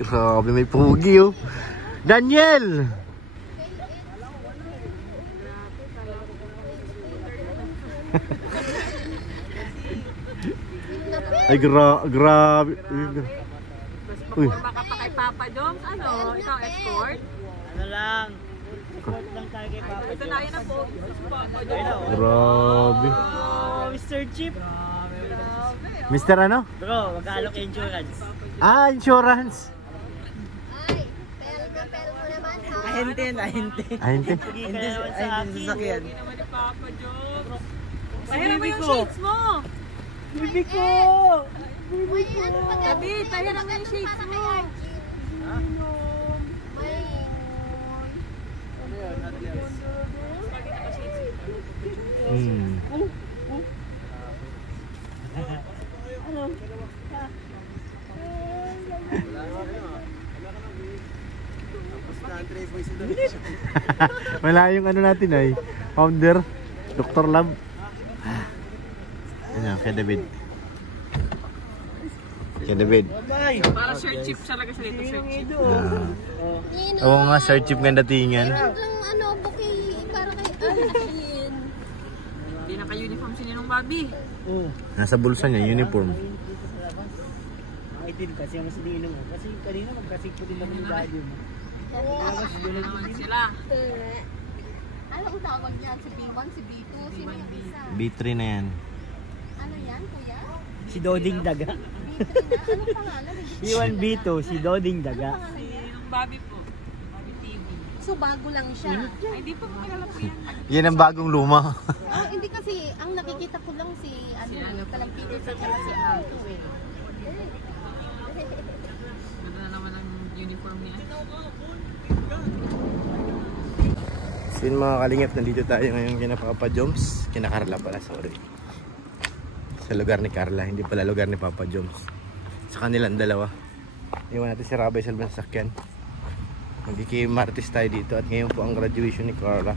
Grabe, may pugi oh. Daniel! Ay, grabe. Uy. Baka pa kay Papa Joms, ano? Ikaw escort? Ano lang? Escort lang tayo kay Papa Joms. Ito na yun na po. Papa Joms. Grabe. Oh, Mr. Chip. Mr. ano? Bro, mag-alok insurance. Ah, insurance. Ay, pel mo naman ha. Ahente yan, ahente. Ahente. Hindi ka naman sa akin. Sasakyan. Hindi naman ni Papa Joms. Si Pahiram mo baby yung ko. shades mo. Bibi ko! Uy, ano pa daw? Tabi, pahiram mo yung shades Para mo. kay Arjun. May... Wala yung ano natin ay founder, Dr. Lab. Ano, kay David. Kay David. Para Sir Chip talaga siya dito, Sir Chip. Nino. Oo nga, Sir Chip ganda tingin. Meron lang ano, bouquet para kay Arjun. Hindi naka-uniform si Ninong Bobby. Oo. Nasa bulsa niya, uniform. Itin kasi ang mas ninong mo. Kasi kanina magkasipo din naman yung daddy mo. Ano naman sila? Ano ang tawag niyan? Si B1, si B2, sino yung isa? B3 na yan. Ano yan, kuya? Si Doding Daga. B3 na? Anong pangalan? B1, B2, si Doding Daga. Si Ninong Bobby po. Bobby TV. So, bago lang siya. Ay, hindi po makilala po yan. Yan ang bagong luma. Oh, hindi kasi, ang nakikita ko lang si, ano, Kalampito sa tsaka si Alto eh. Ganda na naman ang uniform niya. So yun mga kalingap, nandito tayo ngayon kina Papa Joms. Kina Carla pala, sorry. Sa lugar ni Carla, hindi pala lugar ni Papa Joms. Sa kanilang dalawa. Iwan natin si Rabay sa sasakyan. Magkiki-martis tayo dito at ngayon po ang graduation ni Carla.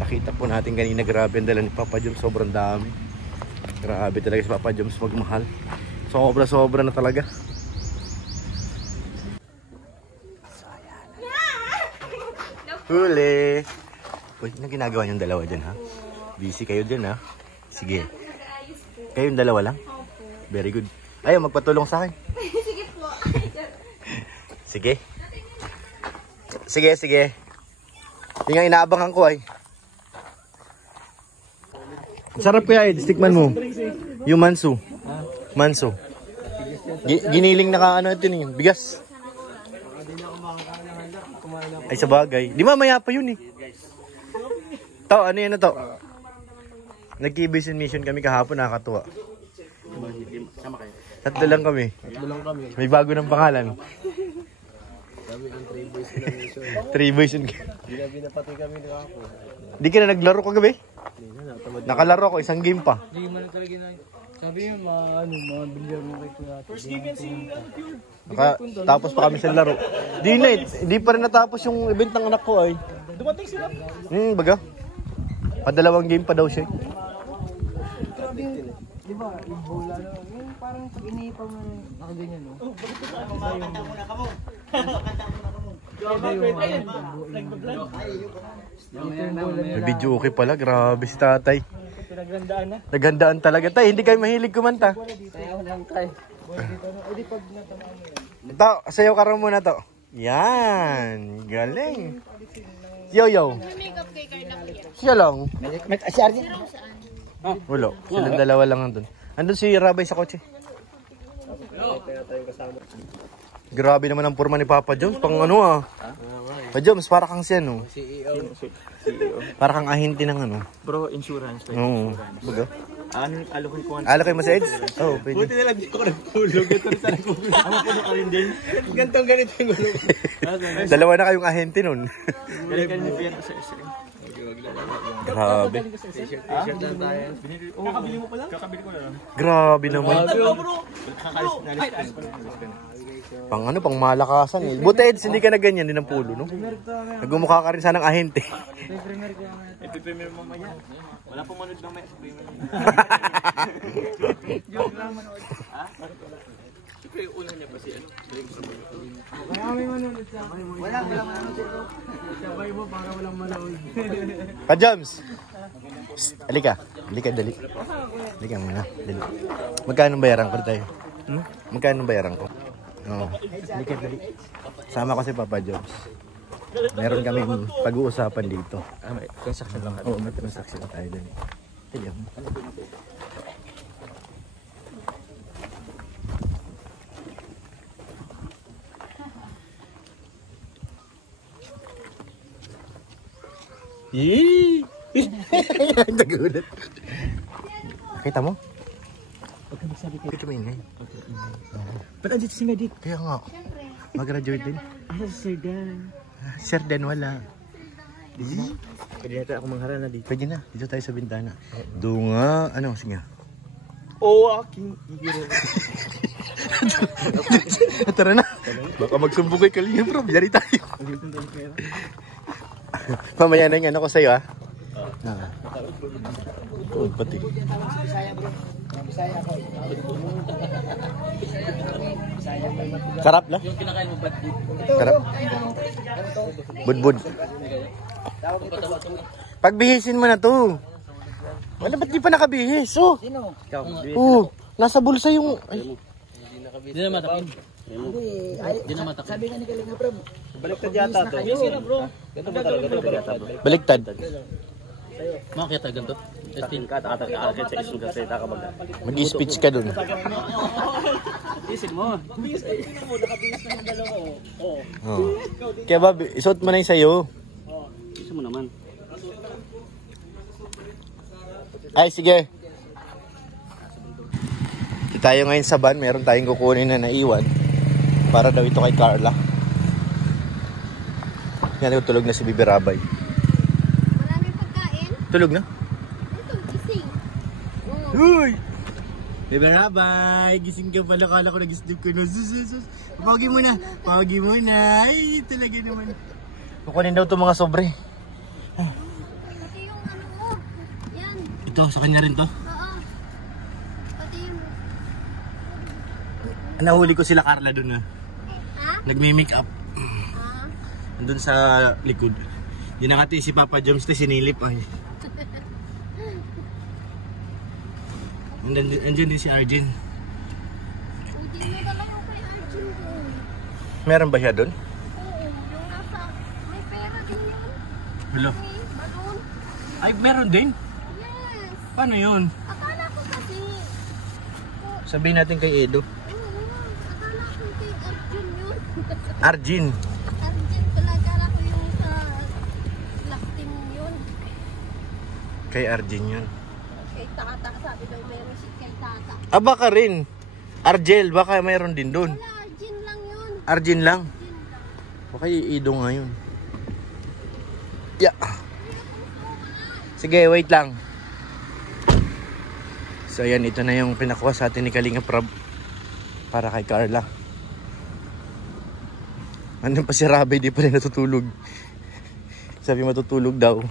Nakita po natin kanina, grabe ang dala ni Papa Joms, sobrang dami. Grabe talaga si Papa Joms magmahal. Sobra na talaga. Huli! Uy, ano ginagawa niyong dalawa dyan ha? Busy kayo dyan ha? Sige. Kayong dalawa lang? Very good. Ayaw, magpatulong sa akin. Sige po. Sige. Sige. Yung nga inaabangan ko ay. Sarap kaya Ed, stickman mo. Yung manso. Manso. Giniling na ano ito yung bigas. Ay sa bagay. Di mamaya pa yun eh. To, ano yan na to? Nag-Kibis mission kami kahapon, nakakatuwa. Tatlo lang kami. May bago ng pangalan. Three boys and Di ka na naglaro kagabi? Nakalaro ako, isang game pa. Sabi niya, mga bilyar mo kayo natin. First game yan si Tapos pa kami sa laro. Di na eh, di pa rin natapos yung event ng anak ko ay. Dumating sila. Baga. Padalawang game pa daw siya. Grabe, di ba, yung bola na, yung parang pag iniipa mo nakaganyan, no? Oh, bakit ito? Kanta mo na ka mo. Kanta mo na ka mo. May video okay pala, grabe si tatay. Pinagandaan na. Naghandaan talaga. Tay, hindi kayo mahilig kumanta. Kaya lang tayo. Di pag natamaan mo yan. Ito, sayaw ka rin muna to. Yan, galing. Yo. Makeup kay Carla kuya. Siya lang. Si Arjen? Wala, silang dalawa lang andun. Andun si Rabay sa kotse. Grabe naman ang forma ni Papa Joms. Pang ano ah. Papa Joms, para kang siya no. CEO. Para kang ahente ng ano. Bro, insurance. Oo. Baga. Ano, alokay ko. Alakay mo sa Eds? Oo, pwede. Buti na lang di ko nagtulog. Ito rin sana kung ano puno ka rin din. Gantong ganito yung gulo. Dalawa na kayong ahente nun. Galing ka ni Pierre sa SM. Grabe. T-shirt lang tayo. Kakabili mo pa lang? Kakabili ko lang. Grabe naman. Kakalis na alis ko na. Pang ano, pang malakasan eh. Buti Eds, hindi ka na ganyan din ang pulo, no? Nagmumukha ka rin sanang ahente. Ipiprimere mamaya. Wala pong manood mamaya sa premiere. Joke lang manood. Ha? Kaya may manonood sa akin. Walang manonood dito. Sabay mo para walang manonood. Pa-Joms! Halika. Halika, dali. Halika muna. Dali. Magkano bayaran ko tayo? Magkano bayaran ko? Oo. Halika, dali. Sama ko si Papa Joms. Meron kami pag-uusapan dito. May transaction lang. Oo, may transaction tayo dali. Halika mo. Yee! Nagulat. Kita mo? Huwag ka magsabi kayo. Kita mo ingay. Ba't andito si Medit? Kaya nga. Mag-graduate din. Ano si Sir Dan? Sir Dan wala. Pwede natin ako mangharana dito. Pwede na. Dito tayo sa bintana. Doon nga. Ano? Sige. Oo, aking hihiro. Tara na. Baka magsumbong kay Kalinga bro. Yari tayo. Mamaya na yung ano ko sa'yo ha. Oo, pati. Sarap na? Sarap. Budbud. Pagbihisin mo na to. Wala, ba't di pa nakabihis? Oh. Sino? Oo. Nasa bulsa yung... Ay. Hindi na matakin. Hindi na matak. Sabi nga ni Kalinga Prab. Baliktad yata to. Sira bro. Ganito ba talaga ito yata bro? Baliktad. Makakita ganito. Testing ka, takakit sa isang gaseta ka baga. Mag-speech ka dun. Isin mo. Oh. Kaya ba, isuot mo na yung sa'yo. Isin mo naman. Ay, sige. Tayo ngayon sa van, meron tayong kukunin na naiwan. Para daw ito kay Carla. Yan, tulog na si Bibi Rabay. Maraming pagkain. Tulog na? Ito, gising. Uy! Bibi Rabay, gising ka pala. Kala ko nag-sleep ko na. Sus. Pawagi mo na. Pawagi mo na. Ay, talaga naman. Kukunin daw ito mga sobre. Pati yung ano mo. Yan. Ito, sa kanya rin to. Oo. Pati yung... Nahuli ko sila Carla dun na. Ha? Nagme-make up. Ah. Andun sa likod. Di nakati si Papa Joms na sinilip ay. Andyan din si Arjen. Hindi mo pala yung kay Arjun doon. Meron ba siya dun? Oo. Yung nasa... May pera din yun. Hello. May balon. Ay, meron din? Yes. Paano yun? Akala ko kasi... Sabihin natin kay Edo. Akala ko kay Arjun yun. Arjen. Arjun pala. Akala ko yung sa... last team yun. Kay Arjen yun. Kay Tata. Sabi daw meron si kay Tata. Ah, baka rin. Argel, baka mayroon din dun. Wala, Arjun lang yun. Arjen lang. Arjun lang. Baka yung Edo nga yun. Yeah. Sige, wait lang. So yan, ito na yung pinakuha sa atin ni Kalinga Prab. Para kay Carla. Ano pa si Rabay, di pa rin natutulog. Sabi matutulog daw.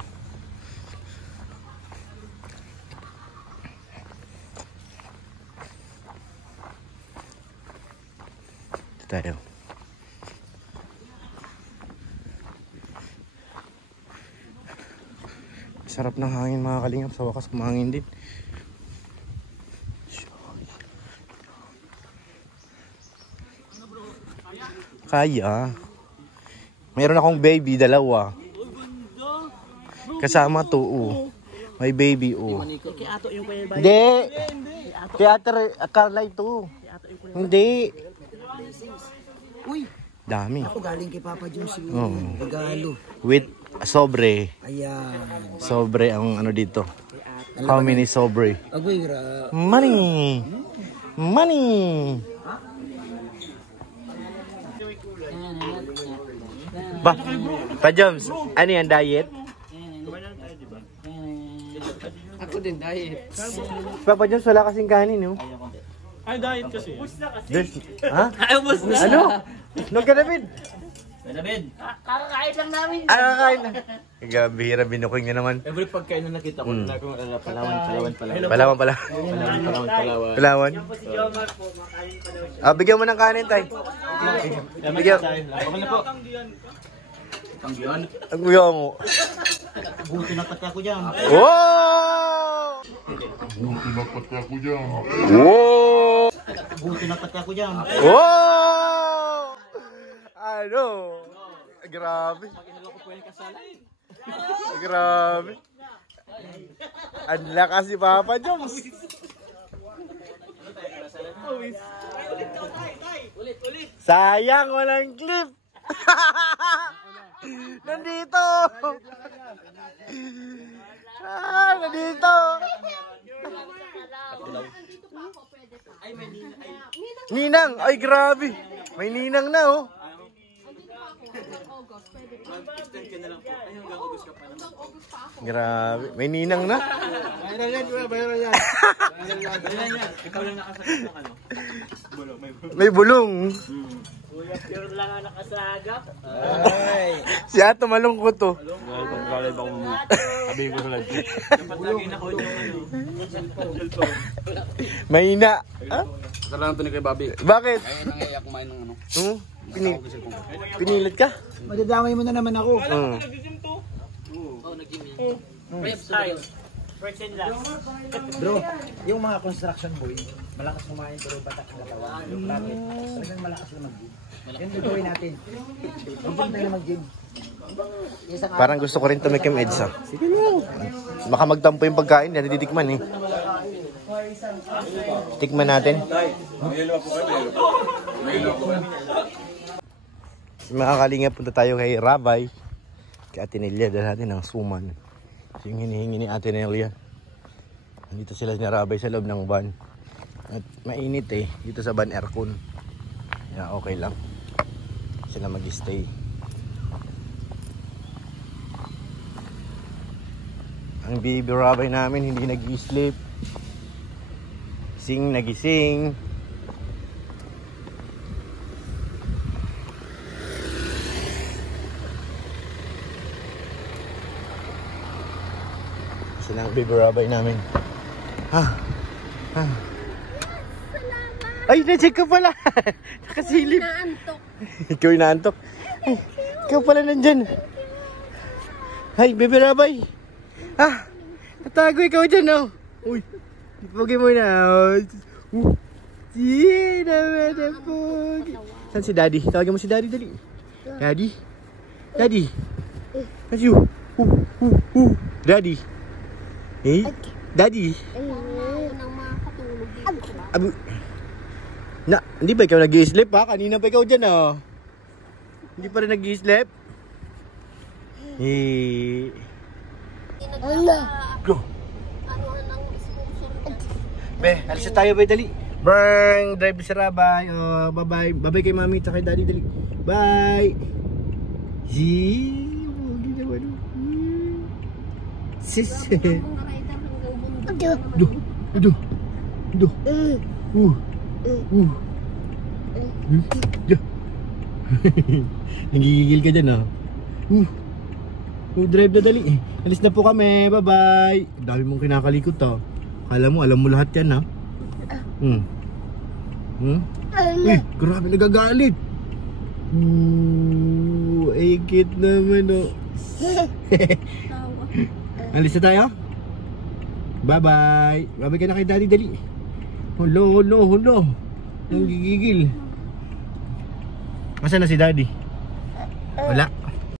Ito tayo. Sarap ng hangin mga Kalingap. Sa wakas kumahangin din. Kaya. Mayroon akong baby, dalawa. Kasama to, may baby, Kay Ato yung kaya ba? Hindi. Kaya Carla ito. Hindi. Uy! Dami. Ako galing kay Papa John si Oo. regalo. With sobre. Ayan. Sobre ang ano dito. How many sobre? Agoy, ra. Money. Money. Ba, Pa-Joms, ano yan, diet? Ako din, diet. Papa Joms, wala kasing kanin, no? Ay, diet kasi. Ha? Ano? Nung ka, David? David. Kakakain lang namin. Kakain na. Gabihira, binuking nyo naman. Every pagkain na nakita ko, Palawan. Palawan. Palawan. Bigyan mo ng kanin, tay. Bigyan. Okay na po. Tanggihan. Ang bigyan mo. Buti na pati ako dyan. Wow! Buti na pati ako dyan. Wow! Ano? Grabe. Grabe. Ang lakas si Papa Joms. Sayang, walang clip. Nandito. Nandito. Ninang, ay grabe. May ninang na oh. Grabe, may ninang na. Bayaran yan. Ikaw lang nakasakit ng ano. May bulong. Kuya, pure lang ang nakasagap. Si Ato malungkot to. Pagkalay ba ko mo? Sabihin ko sa live. Dapat lagi na ko yung ano. Mahina. Ha? Sarang ito ni kay Bobby. Bakit? Ay, nangyaya kumain ng ano. Pinilit ka? Madadamay mo na naman ako. Bro, yung mga construction boy, malakas kumain pero batak ang katawan. Yung rabbit, talagang malakas na mag-gym. Yan gagawin natin. Mag-gym tayo na mag-gym. Parang gusto ko rin tumikim, Edsa. Baka magtampo yung pagkain, natitikman eh. Tikman natin. Mga kalingap, punta tayo kay Rabay. Kay Ate Nelia, dahil natin ng suman. Yung hinihingi ni Ate Nelia. Dito sila ni Rabay sa loob ng van. At mainit eh, dito sa van aircon. Kaya okay lang. Sila mag-stay. Ang baby Rabay namin hindi nag-sleep. Sing nagising. Sila ang baby Rabay namin. Ay, na-check ka pala. Nakasilip. Naantok. Ikaw inaantok. Ay, ikaw pala nandyan. Ay, baby Rabay. Natago ikaw dyan, oh. Uy, pugin mo na. Naman na pug. Saan si Daddy? Tawagin mo si Daddy, dali. Daddy? Daddy? That's you. Daddy? Eh? Daddy? Nang makatulog dito. Hindi ba ikaw nag-i-sleep ha? Kanina pa ikaw dyan oh. Hindi pa rin nag-i-sleep? Go! Be, alis na tayo ba dali? Bang! Drive sa Rabay. Oh, bye-bye. Bye-bye kay Mami at kay Daddy dali. Bye! Yee! Huwag naman. Sis! Nagigigil ka dyan ah. Drive na dali. Alis na po kami. Bye-bye. Dami mong kinakalikot ah. Alam mo lahat yan ah. Uy, grabe nagagalit. Ikit naman oh. Alis na tayo? Bye-bye. Bye-bye ka na kay Daddy dali. Hulo. Nang gigigil. Masa na si Daddy? Wala.